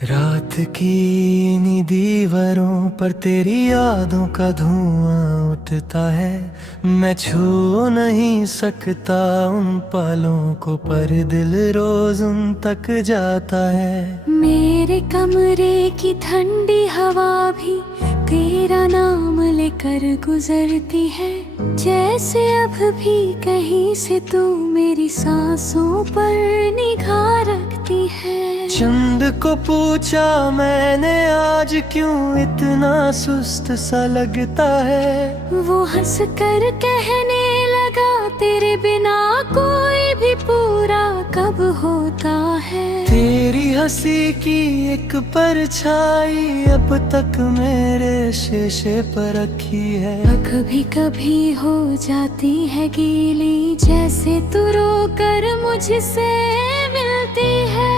रात की इन्हीं दीवारों पर तेरी यादों का धुआं उठता है। मैं छू नहीं सकता उन पलों को, पर दिल रोज उन तक जाता है। मेरे कमरे की ठंडी हवा भी तेरा नाम लेकर गुजरती है। जैसे अब भी कहीं से तू मेरी सांसों पर निगाह रखती है। चंद को पूछा मैंने आज क्यों इतना सुस्त सा लगता है। वो हंस कर कहने लगा तेरे बिना कोई भी पूरा कब होता है। तेरी हंसी की एक परछाई अब तक मेरे शीशे पर रखी है। कभी कभी हो जाती है गीली, जैसे तू रो कर मुझसे मिलती है।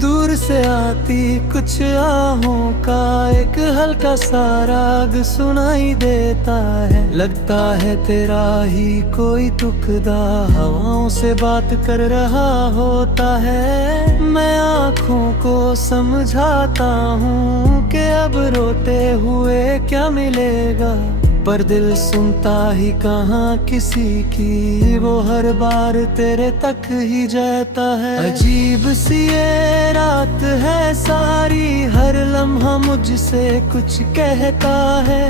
दूर से आती कुछ आहों का एक हल्का सा राग सुनाई देता है। लगता है तेरा ही कोई टुकड़ा हवाओं से बात कर रहा होता है। मैं आँखों को समझाता हूँ कि अब रोते हुए क्या मिलेगा, पर दिल सुनता ही कहाँ किसी की। वो हर बार तेरे तक ही जाता है। अजीब सी ये रात है सारी, हर लम्हा मुझसे कुछ कहता है।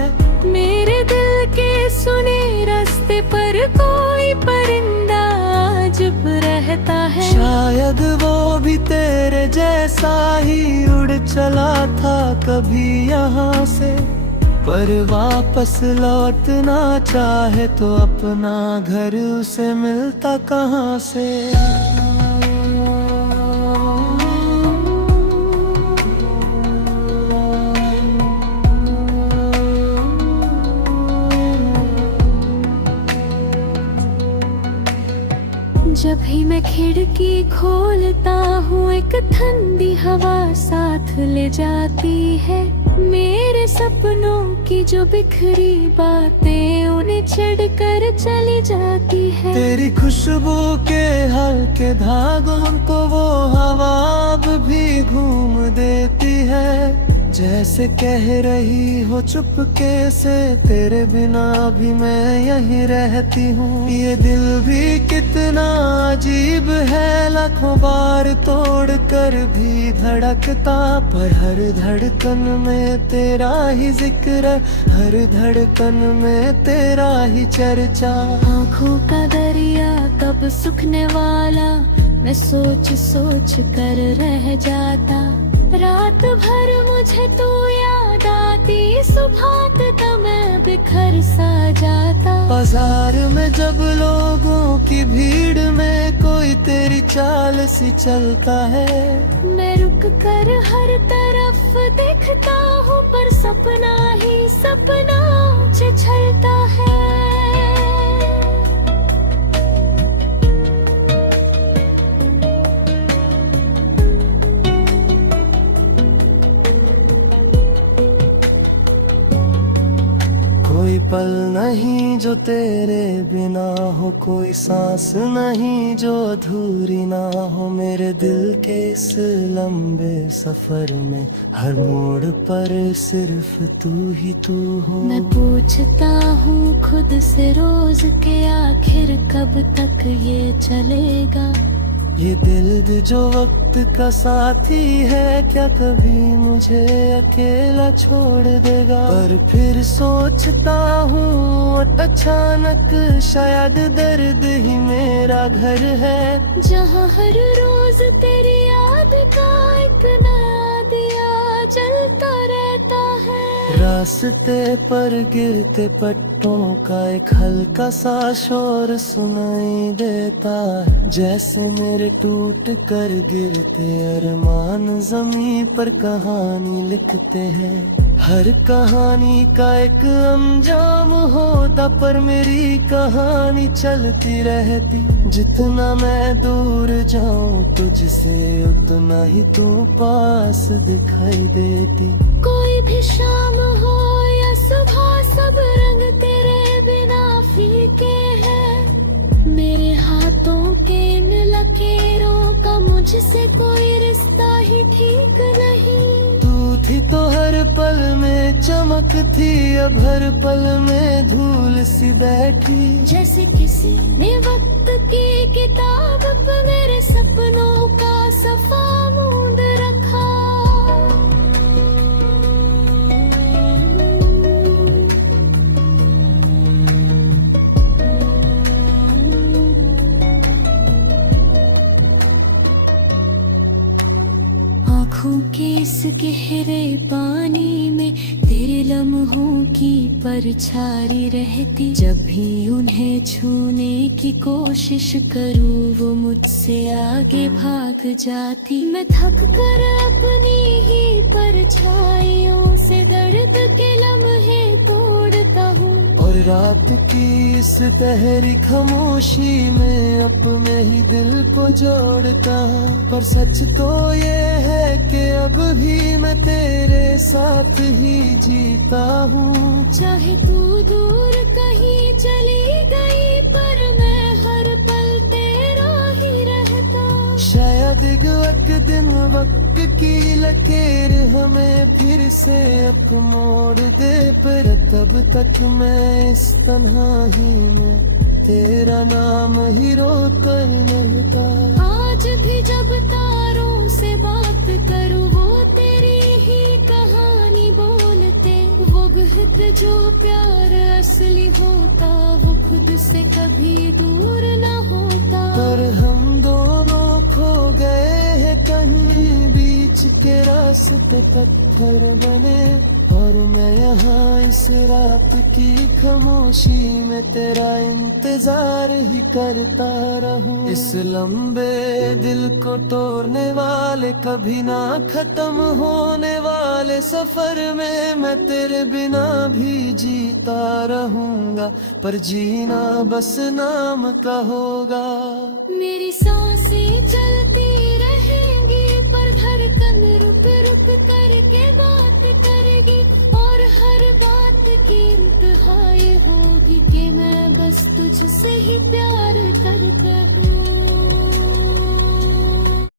मेरे दिल के सुने रास्ते पर कोई परिंदा चुप रहता है। शायद वो भी तेरे जैसा ही उड़ चला था कभी यहाँ से, पर वापस लौटना चाहे तो अपना घर उसे मिलता कहाँ से। जब भी मैं खिड़की खोलता हूँ एक ठंडी हवा साथ ले जाती है। मेरे सपनों की जो बिखरी बातें उन्हें छेड़कर चली जाती है। तेरी खुशबू के हल्के धागों को वो हवा अब भी घूम देती है। जैसे कह रही हो चुपके से तेरे बिना भी मैं यहीं रहती हूँ। ये दिल भी कितना अजीब है, लाखों बार तोड़ कर भी धड़कता, पर हर धड़कन में तेरा ही जिक्र, हर धड़कन में तेरा ही चर्चा। आँखों का दरिया कब सूखने वाला, मैं सोच सोच कर रह जाता। रात भर मुझे तू याद आती, सुबह तक मैं बिखर सा जाता। बाजार में जब लोगों की भीड़ में कोई तेरी चाल सी चलता है, मैं रुक कर हर तरफ देखता हूँ, पर सपना ही सपना छलता है। कोई पल नहीं जो तेरे बिना हो, कोई सांस नहीं जो अधूरी ना हो। मेरे दिल के इस लंबे सफर में हर मोड़ पर सिर्फ तू ही तू हो। मैं पूछता हूँ खुद से रोज के आखिर कब तक ये चलेगा। ये दिल जो वक्त का साथी है, क्या कभी मुझे अकेला छोड़ देगा। पर फिर सोचता हूँ अचानक शायद दर्द ही मेरा घर है, जहाँ हर रोज तेरी याद का एक नया दिया जलता रहता है। रास्ते पर गिरते पत्तों का एक हल्का सा शोर सुनाई देता है। जैसे मेरे टूट कर गिरते अरमान जमीन पर कहानी लिखते हैं। हर कहानी का एक अंजाम होता, पर मेरी कहानी चलती रहती। जितना मैं दूर जाऊं तुझसे, उतना ही तू पास दिखाई देती। कोई भी शाम हो या सुबह, सब रंग तेरे बिना फीके हैं। मेरे हाथों के इन लकीरों का मुझसे कोई रिश्ता ही ठीक नहीं। थी तो हर पल में चमक थी, अब हर पल में धूल सी बैठी। जैसे किसी ने वक्त की किताब पे मेरे सपनों का सफा मूंद रखा। आँखों के इस गहरे पानी में तेरे लम्हों की परछाई रहती। जब भी उन्हें छूने की कोशिश करूँ, वो मुझसे आगे भाग जाती। मैं थक कर अपनी ही परछाइयों से दर्द के लम्हे तोड़ता हूँ। और रात की इस तहरी खामोशी में अपने ही दिल को जोड़ता। पर सच तो ये है कि अब भी मैं तेरे साथ ही जीता हूँ। चाहे तू दूर कहीं चली गई, पर मैं हर पल तेरा ही रहता। शायद एक दिन वक्त की लकीर हमें फिर से अब मोड़ दे, पर तब तक मैं इस तन्हाई में तेरा नाम ही रोकर रहता। आज भी जब तारों से बात करूँ, वो तेरी ही कहानी बोलते। वो बहत जो प्यार असली होता, वो खुद से कभी दूर न होता। पर हम दोनों खो गए हैं कहीं, बीच के रास्ते पत्थर बने। और मैं यहाँ इस रात की खामोशी में तेरा इंतजार ही करता रहूं। इस लंबे दिल को तोड़ने वाले, कभी ना खत्म होने वाले सफर में मैं तेरे बिना भी जीता रहूंगा। पर जीना बस नाम का होगा। मेरी सांसें चलती रहेंगी, पर धड़कन रुक रुक करके बात करेगी। और हर बात की इंतहा ये होगी कि मैं बस तुझसे ही प्यार करता हूँ।